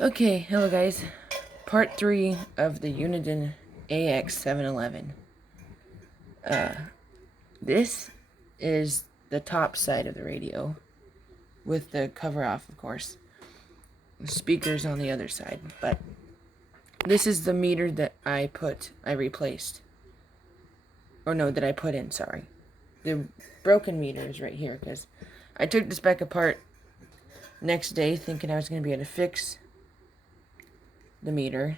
Okay, hello guys. Part 3 of the Uniden AX711. This is the top side of the radio, with the cover off, of course. The speakers on the other side, but this is the meter that I replaced. Or no, that I put in, sorry. The broken meter is right here, because I took this back apart next day thinking I was going to be able to fix the meter.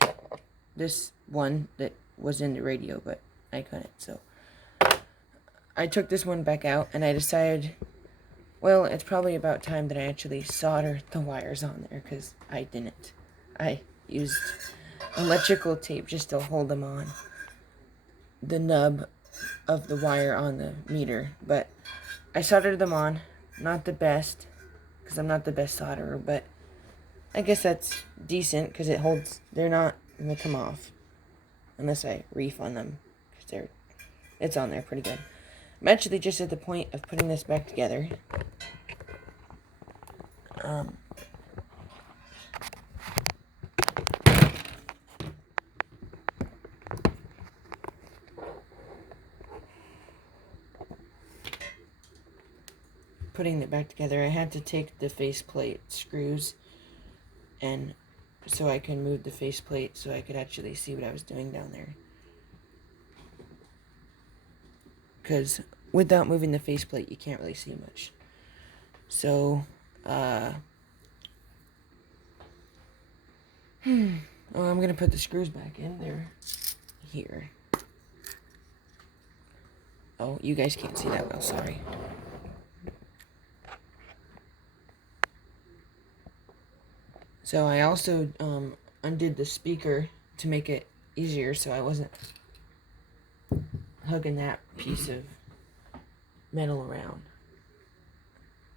This one that was in the radio, but I couldn't, so I took this one back out and I decided, well, it's probably about time that I actually solder the wires on there, because I didn't. I used electrical tape just to hold them on, the nub of the wire on the meter, but I soldered them on. Not the best, because I'm not the best solderer, but I guess that's decent, because it holds, they're not going to come off unless I refund them, because it's on there pretty good. I'm actually just at the point of putting this back together. Putting it back together, I had to take the faceplate screws, and so I can move the faceplate so I could actually see what I was doing down there. Because without moving the faceplate, you can't really see much. So, well, I'm gonna put the screws back in there. Here. Oh, you guys can't see that well, sorry. So I also undid the speaker to make it easier, so I wasn't hugging that piece of metal around.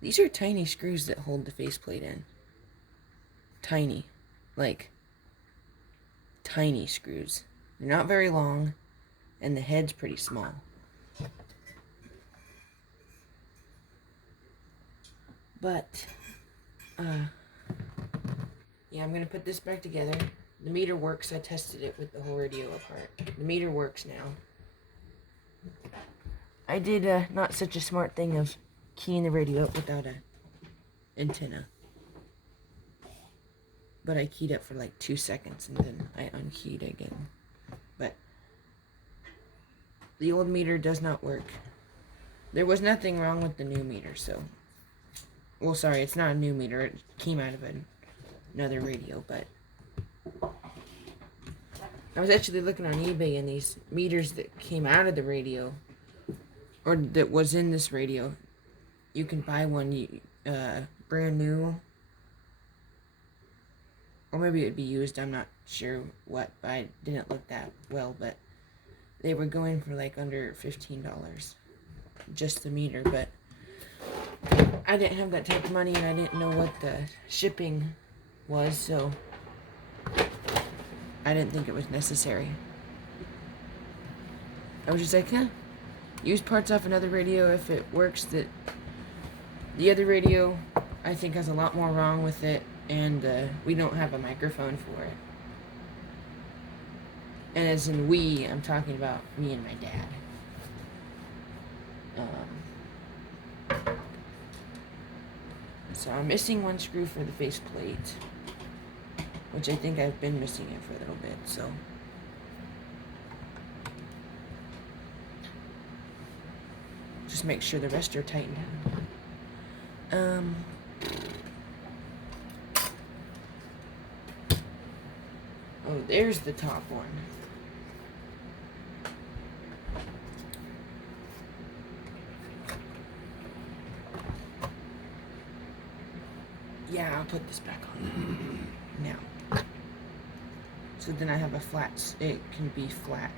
These are tiny screws that hold the faceplate in. Tiny. Like, tiny screws. They're not very long, and the head's pretty small. But, yeah, I'm gonna put this back together. The meter works. I tested it with the whole radio apart. The meter works now. I did not such a smart thing of keying the radio up without a antenna. But I keyed up for like 2 seconds and then I unkeyed again. But the old meter does not work. There was nothing wrong with the new meter, so... Well, sorry, it's not a new meter. It came out of another radio, but... I was actually looking on eBay, and these meters that came out of the radio, or that was in this radio, you can buy one brand new, or maybe it'd be used, I'm not sure what, but I didn't look that well, but they were going for like under $15, just the meter, but I didn't have that type of money, and I didn't know what the shipping was, so I didn't think it was necessary. I was just like, use parts off another radio if it works. That the other radio, I think, has a lot more wrong with it, and we don't have a microphone for it. And as in we, I'm talking about me and my dad. So I'm missing one screw for the faceplate, which I think I've been missing it for a little bit, so... Just make sure the rest are tightened down. Oh, there's the top one. Yeah, I'll put this back on now. So then I have a flat, it can be flat.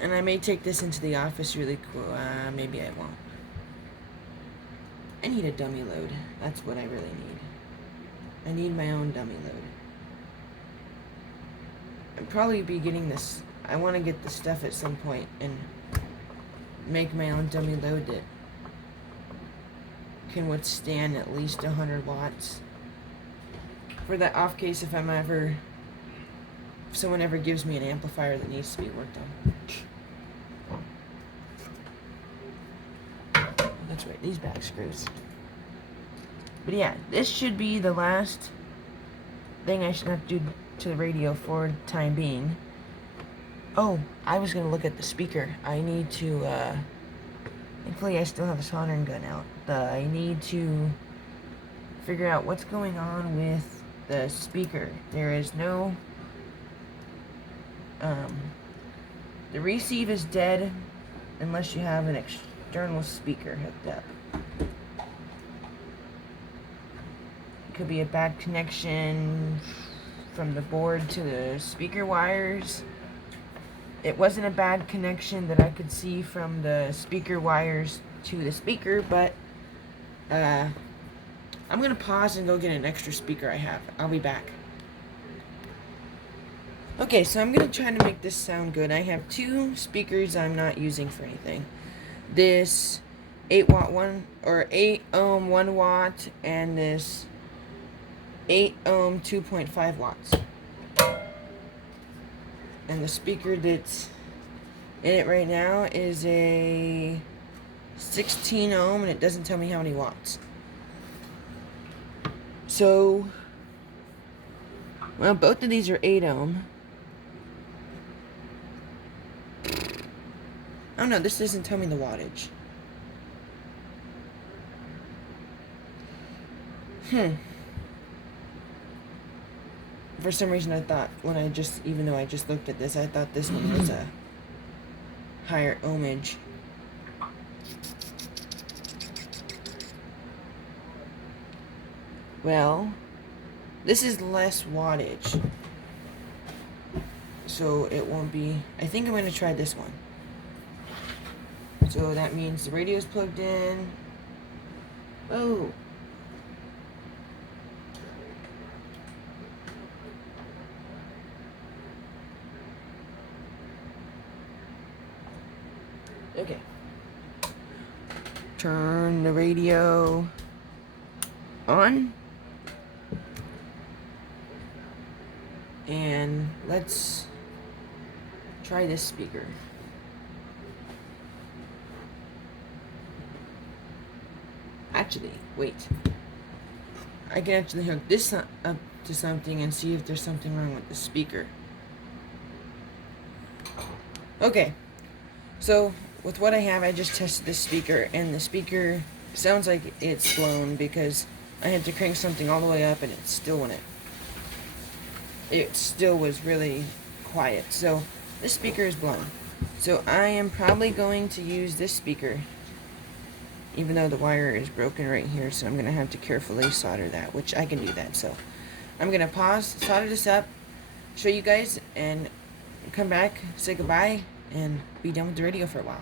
And I may take this into the office really cool. Maybe I won't. I need a dummy load. That's what I really need. I need my own dummy load. I'll probably be getting this. I want to get the stuff at some point and make my own dummy load that can withstand at least 100 watts. for that off case if if someone ever gives me an amplifier that needs to be worked on. That's right, these back screws. But yeah, this should be the last thing I should have to do to the radio for the time being. Oh, I was going to look at the speaker. I need to, thankfully I still have the soldering gun out. I need to figure out what's going on with the speaker. There is no, the receive is dead unless you have an external speaker hooked up. It could be a bad connection from the board to the speaker wires. It wasn't a bad connection that I could see from the speaker wires to the speaker, but I'm going to pause and go get an extra speaker I have. I'll be back. Okay, so I'm going to try to make this sound good. I have two speakers I'm not using for anything. This 8 ohm 1 watt and this 8 ohm 2.5 watts. And the speaker that's in it right now is a 16 ohm, and it doesn't tell me how many watts. So, well, both of these are 8 ohm. Oh no, this doesn't tell me the wattage. For some reason I thought even though I just looked at this, I thought this one was a higher ohmage. Well, this is less wattage, so it won't be. I think I'm going to try this one. So that means the radio is plugged in. Oh. Okay. Turn the radio on. And let's try this speaker. Actually, wait. I can actually hook this up to something and see if there's something wrong with the speaker. Okay. So, with what I have, I just tested this speaker, and the speaker sounds like it's blown because I had to crank something all the way up and it still wouldn't. It still was really quiet. So, this speaker is blown. So, I am probably going to use this speaker, even though the wire is broken right here, so I'm going to have to carefully solder that, which I can do that. So, I'm going to pause, solder this up, show you guys, and come back, say goodbye, and be done with the radio for a while.